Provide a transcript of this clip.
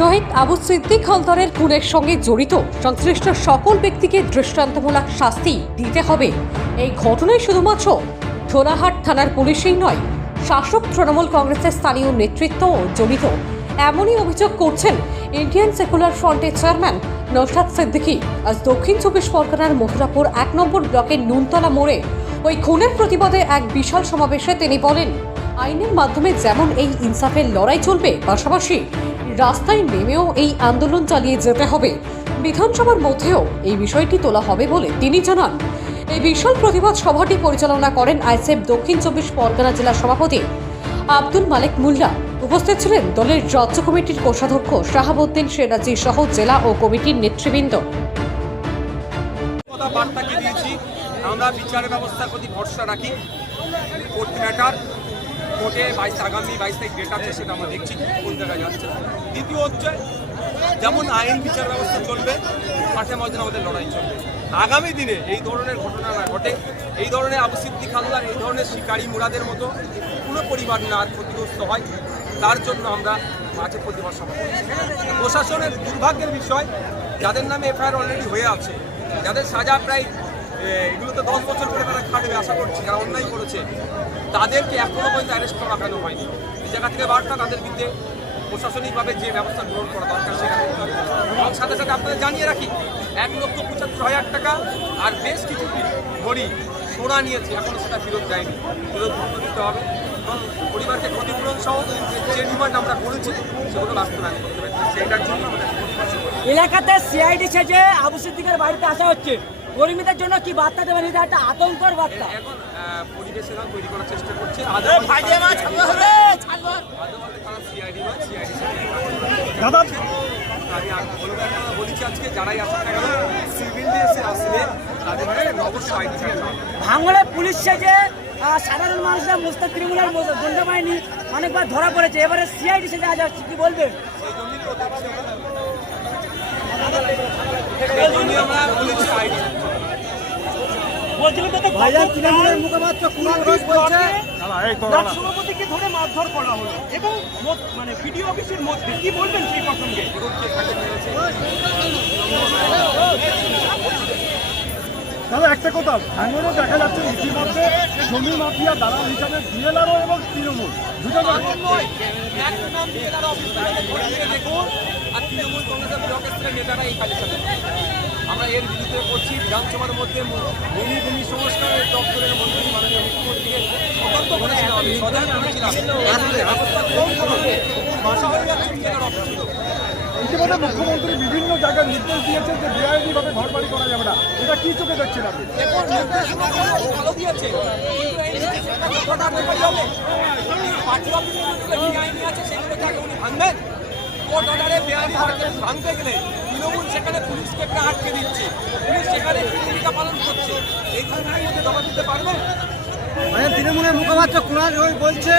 শহীদ আবু সিদ্দিক হালদারের খুনের সঙ্গে জড়িত সংশ্লিষ্ট সকল ব্যক্তিকে দৃষ্টান্তমূলক শাস্তি দিতে হবে। এই ঘটনায় শুধুমাত্র ধোলাহাট থানার পুলিশই নয়, শাসক তৃণমূল কংগ্রেসের স্থানীয় নেতৃত্বও জড়িত। এমনই অভিযোগ করছেন ইন্ডিয়ান সেকুলার ফ্রন্টের চেয়ারম্যান নৌশাদ সিদ্দিকী। আজ দক্ষিণ চব্বিশ পরগনার মথুরাপুর এক নম্বর ব্লকের নুনতলা মোড়ে ওই খুনের প্রতিবাদে এক বিশাল সমাবেশে তিনি বলেন, আইনের মাধ্যমে যেমন এই ইনসাফের লড়াই চলবে, পাশাপাশি রাস্তায় নেমেও এই আন্দোলন চালিয়ে যেতে হবে। বিধানসভার মধ্যেও এই বিষয়টি তোলা হবে বলে তিনি জানান। এই বিশাল প্রতিবাদ সভাটি পরিচালনা করেন আইসেফ দক্ষিণ চব্বিশ পরগনা জেলা সভাপতি আব্দুল মালিক মুল্লা। উপস্থিত ছিলেন দলের রাজ্য কমিটির কোষাধ্যক্ষ শাহাবুদ্দিন সেরাজি সহ জেলা ও কমিটির নেতৃবৃন্দ। আমরা বিচার ব্যবস্থার প্রতি ভরসা রাখি। কোর্ট ম্যাটার কোর্টে বাইশ, আগামী বাইশ তারিখ ডেট আছে সেটা আমরা দেখছি, কোন জায়গায় যাচ্ছে। দ্বিতীয় হচ্ছে, যেমন আইন বিচার ব্যবস্থা চলবে, মাঠে ময়দানে আমাদের লড়াই চলবে। আগামী দিনে এই ধরনের ঘটনা না ঘটে, এই ধরনের আবু সিদ্দিক হালদার, এই ধরনের শিকারী মুরাদের মতো কোনো পরিবার না আর ক্ষতিগ্রস্ত হয়, তার জন্য আমরা মাঝে প্রতিবাদ সভা প্রশাসনের দুর্ভাগ্যের বিষয়, যাদের নামে এফআইআর অলরেডি হয়ে আছে, যাদের সাজা প্রায় এগুলো তো দশ বছর করে তারা খাটবে, আশা করছি, যারা অন্যায় করেছে, তাদেরকে এখনও পর্যন্ত অ্যারেস্ট করা কেন হয়নি। এই জায়গা থেকে বার্তা তাদের বিরুদ্ধে। প্রশাসনিকভাবে যে ব্যবস্থা গ্রহণ করা দরকার করতে এবং সাথে সাথে আপনাদের জানিয়ে রাখি, এক লক্ষ পঁচাত্তর হাজার টাকা আর বেশ কিছু ঘড়ি, সোনা নিয়েছে, এখনও সেটা ফেরত দেয়নি। ফেরত দ্রুত দিতে হবে। এবং পরিবারকে ক্ষতিপূরণ সহ যে ডিমান্ড আমরা করেছি, সেগুলো বাস্তবায়ন করতে হবে। সেইটার জন্য আমাদের এলাকাতে সিআইডি সেজে আবু সিদ্দিকের বাড়িতে আসা হচ্ছে। কর্মীদের জন্য কি বার্তা দেবেন? এটা একটা আতঙ্কর বার্তা। এখন আহ, পরিবেশেরা তৈরি করার চেষ্টা করছে। আদালত তারা সিআইডি নয় সিআইডি দাদা আমি বলব একটা বলেছি আজকে যারাই আসুক না কেন সিভিল ড্রেসে আসলে তাদের অবশ্যই ভাঙড়ে পুলিশ সেজে সাধারণ মানুষরা মুস্তাক তৃণমূলের গুন্ডা বাহিনী অনেকবার ধরা পড়েছে। এবারে সিআইডি সেজে আজ আসছে কি বলবেন দেখছি আমরা। সেই জন্যই আমরা বলেছি আইডি ভাইজান তৃণমূলের মুখপাত্র কুমার ঘোষ বলছে ব্লক সভাপতিকে ধরে মারধর করা হলো। এবং মানে বিডিও অফিসের মধ্যে কি বলবেন সেই প্রসঙ্গে? দাদা একটা কথা। ভাঙড়ে দেখা যাচ্ছে ইতিমধ্যে জমি মাফিয়া দালাল হিসাবে বিএলআরও এবং তৃণমূল। দুটো আর তৃণমূল কংগ্রেসের ব্লক স্তরের নেতারা এই যুক্ত। আমরা এর বিরুদ্ধে করছি। বিধানসভার মধ্যে ভূমি ভূমি সংস্কারের দপ্তরের মন্ত্রী মাননীয় মুখ্যমন্ত্রীকে সতর্ক করেছিলাম আমি সজাগ ভাষা হয়ে যাচ্ছে। ইতিমধ্যে মুখ্যমন্ত্রী বিভিন্ন জায়গায় নির্দেশ দিয়েছেন যে বেআইনি ভাবে ঘর বাড়ি করা যাবে না। এটা কি চোখে দেখছেন আপনি? ভালো দিয়েছে। আছে উনি ভাঙবেন। কোর্ট অর্ডারে বেআইনি ভাঙতে গেলে তৃণমূল সেখানে পুলিশকে একটা আটকে দিচ্ছে, পুলিশ সেখানে ভূমিকা পালন করছে। এই ঘটনার মধ্যে জবাব দিতে পারবেন? তৃণমূলের মুখপাত্র কুণাল ঘোষ বলছে